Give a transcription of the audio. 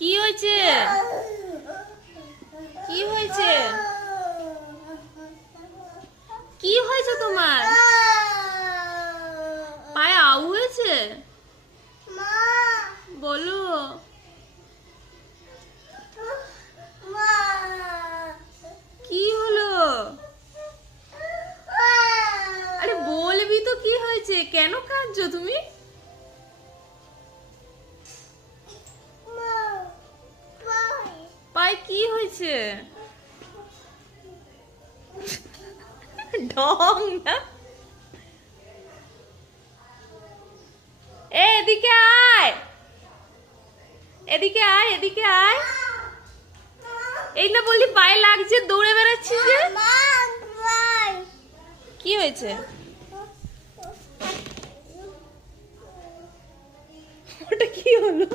কি হয়েছে? কি হয়েছে? কি হয়েছে তোমার? পায়ে আউ হয়েছে? বলো। কি হলো? আরে বলবি তো কি হয়েছে? কেন কাঁদছো তুমি? পায়ে কি হয়েছে? ঢং না। এদিকে আয়, এদিকে আয়, এদিকে আয়। এই না বললি পায়ে লাগছে, দৌড়ে বেড়াচ্ছিস যে? কি হয়েছে? ওটা কি হলো?